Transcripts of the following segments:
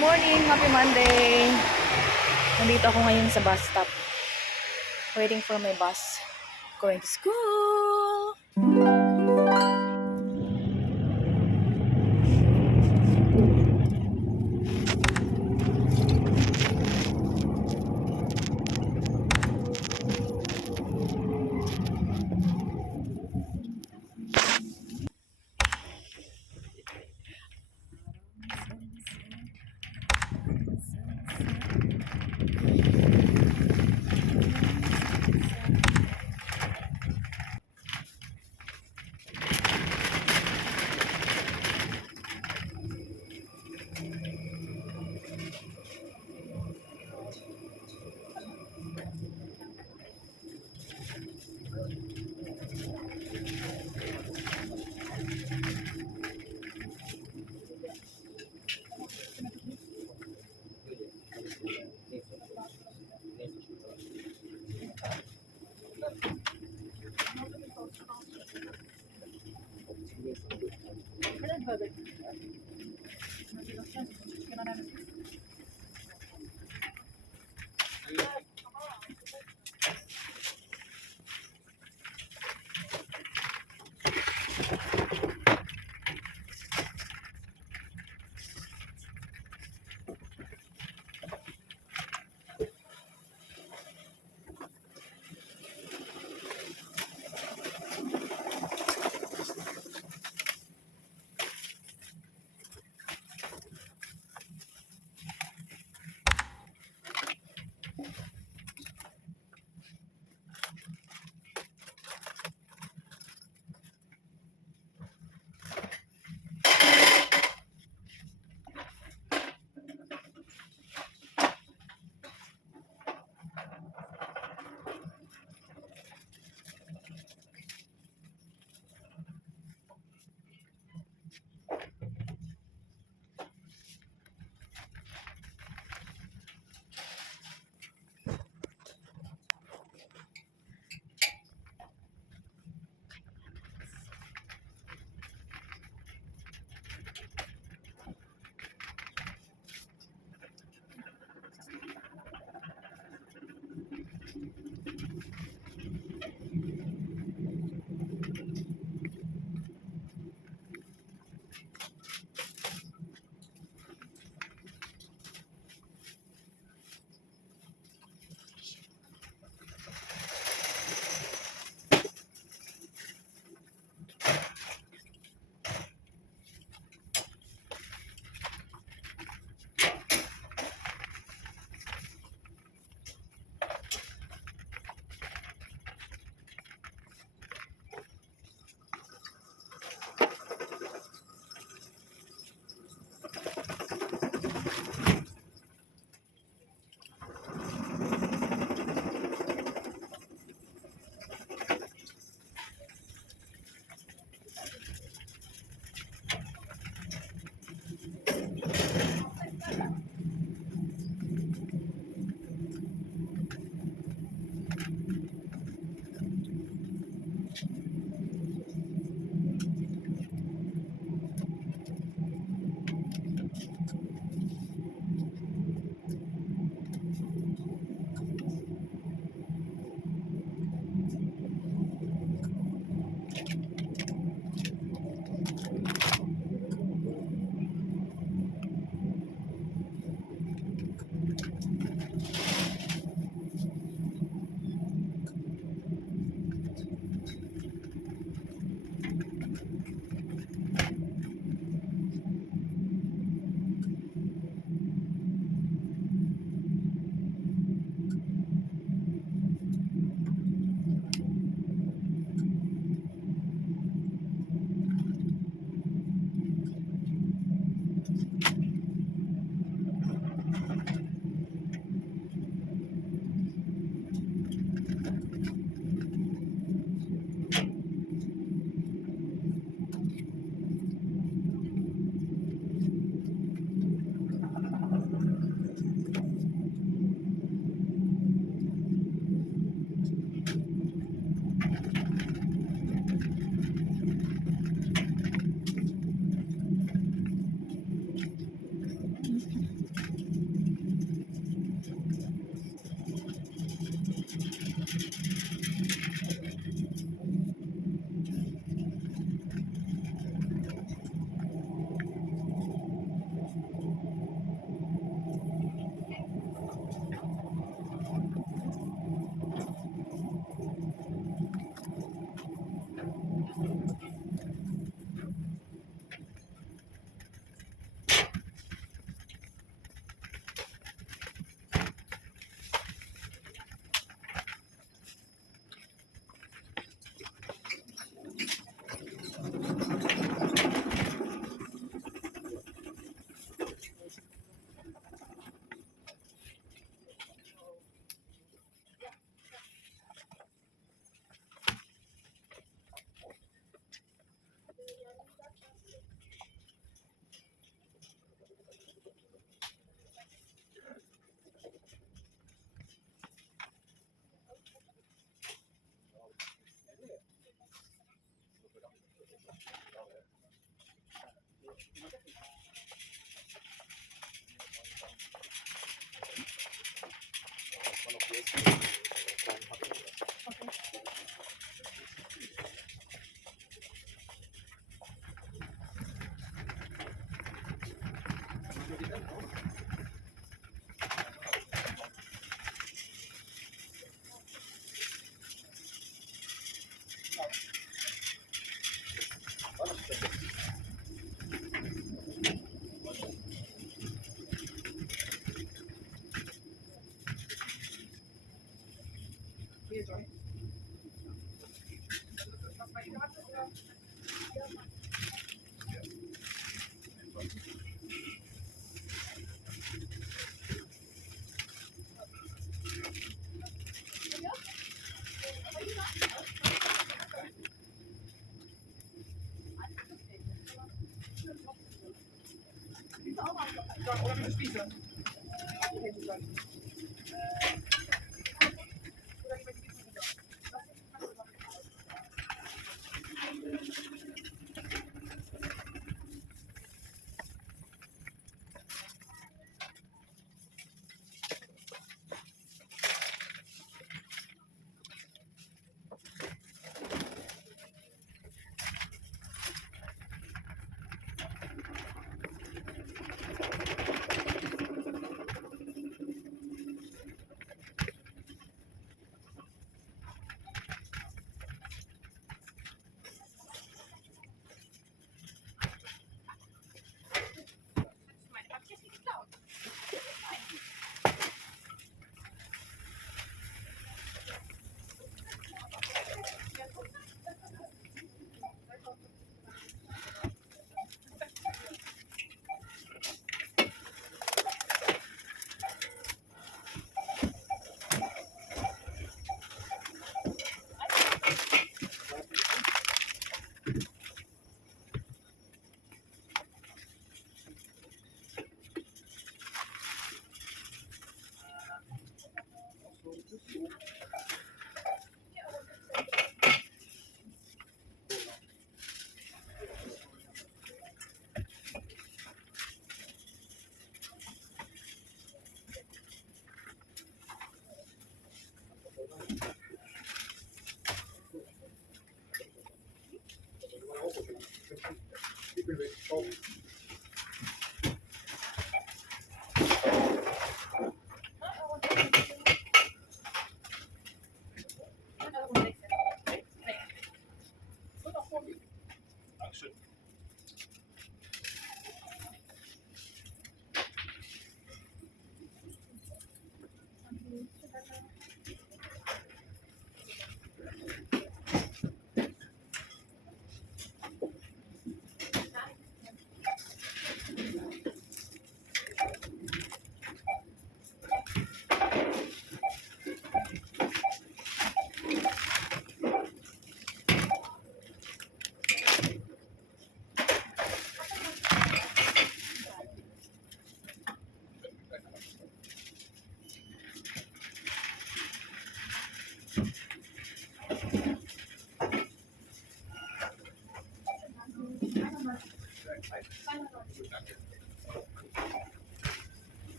morning! Happy Monday! Nandito ako ngayon sa bus stop. Waiting for my bus. Going to school!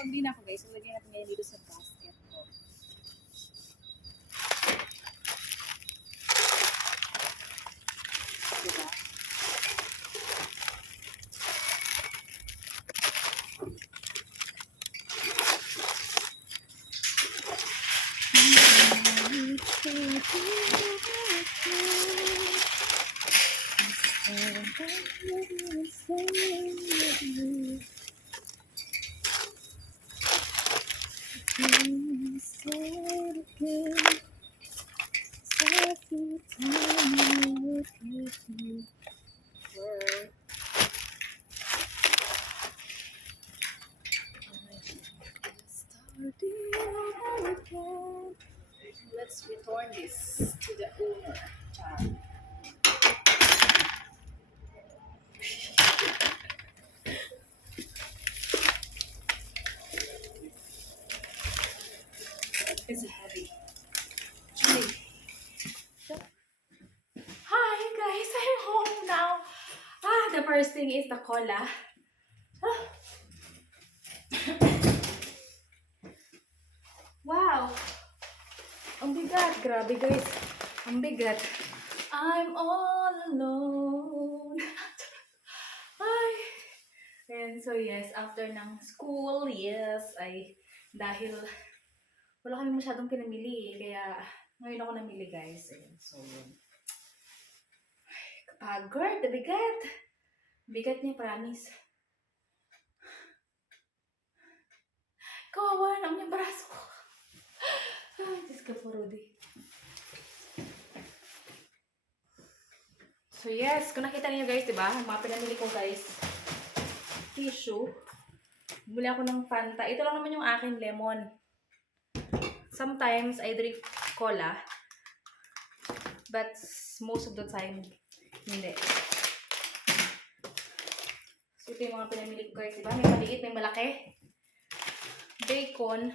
Pag-din ako guys, so lagyan natin ngayon dito sa basket ko. Diba? Let's return this to the owner. first thing is the cola. Wow! Ang bigat. Grabe guys. Ang bigat. I'm all alone. Ay. And so yes, after ng school, yes, dahil wala kami masyadong pinamili, kaya ngayon ako namili guys. And so, kapagod, bigat. Bigat niya, promise. Kawawa naman yung braso ko. Ay, Diyos ka po, Rudy. So yes, kung nakita niyo guys, diba? Mga pinamili ko guys. Tissue. Bumili ako ng Fanta. Ito lang naman yung aking lemon. Sometimes I drink cola. But most of the time, hindi. So ito yung mga pinamili ko guys, diba? May maliit, may malaki. Bacon.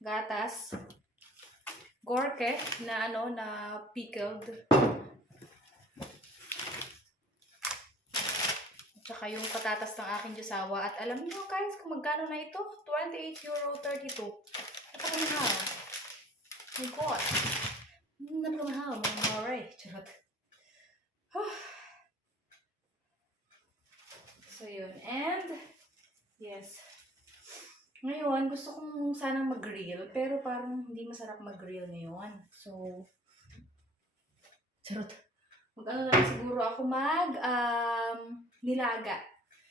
Gatas. Gorke na na pickled. At saka yung patatas ng aking jusawa. At alam niyo guys kung magkano na ito? €28.32. Napakamahal. My God. Napakamahal. Mga maray. Charot. So yun. And, yes. Ngayon, gusto kong sanang mag-grill. Pero parang hindi masarap mag-grill ngayon. So, charot. Mag-ano lang siguro ako nilaga.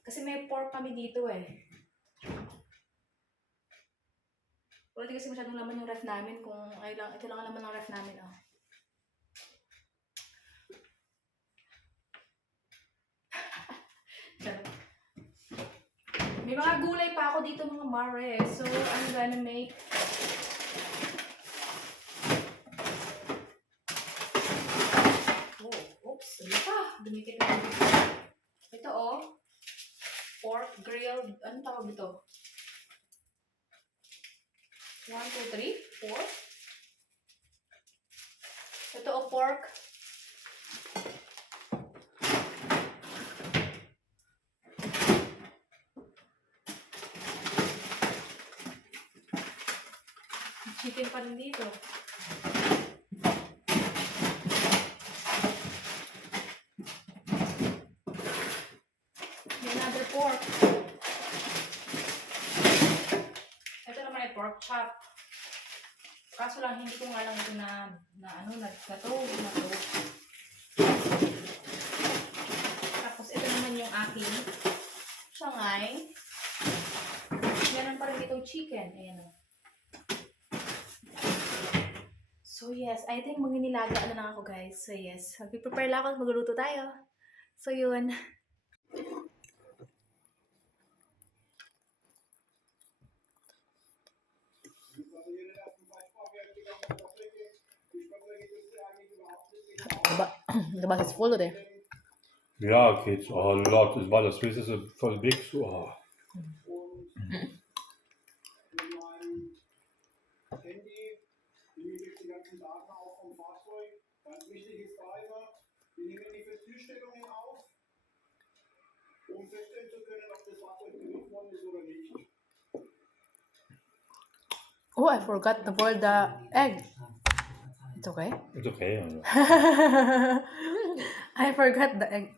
Kasi may pork kami dito eh. Wala di kasi masyadong laman yung ref namin. Kung ay lang, ito lang laman ng ref namin. Oh. May mga gulay pa ako dito mga mare. So, I'm gonna make oops, ano pa? Dumikit na dito. Ito pork grilled, ano tawag dito? 1, 2, 3, 4. Ito pork. Chicken pa rin dito. May another pork. Ito naman ay pork chop. Kaso lang hindi ko nga lang ito na Tapos ito naman yung aking Shanghai. Meron pa rin itong chicken. Ayan o. So yes, I think magninilaga na lang ako guys. So yes, mag-prepare lang ako at magluluto tayo. So yun. The bus is full today. Ja, geht. Oh Lord, das war das Wichtigste voll big. Oh. Oh, I forgot to boil the egg. It's okay. It's okay. I forgot the egg.